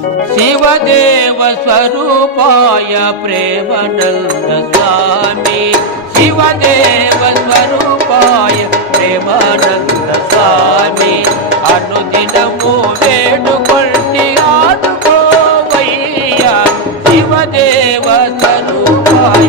శివదేవ స్వరూపాయ ప్రేమనంద స్వామి. శివదేవ స్వరూపాయ ప్రేమానంద స్వామి. అనుదినము వేడుకొండి ఆడుకోవయ్యా శివదేవ స్వరూపాయ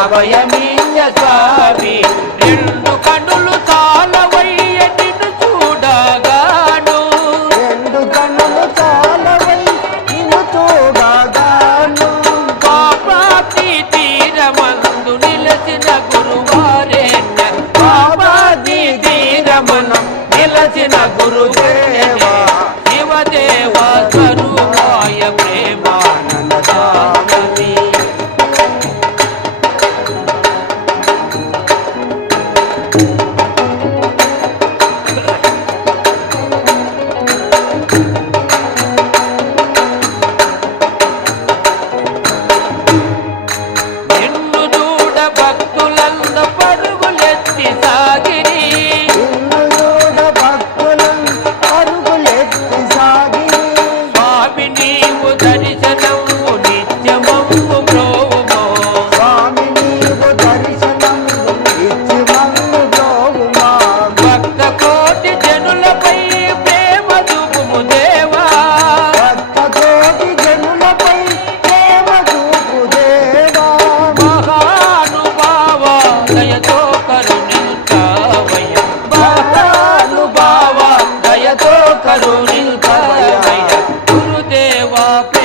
అభయమీయ స్వామి రెండు కన్నులు తాళవయ్య నిన్ను చూడగాను. రెండు కన్నులు తాళవయ్య నిన్ను చూడగాను. పాపాతి తీరమందు నిలసిన గురువారేణ పాపాతి తీరమనం నిలసిన గురుదేవా. कृपा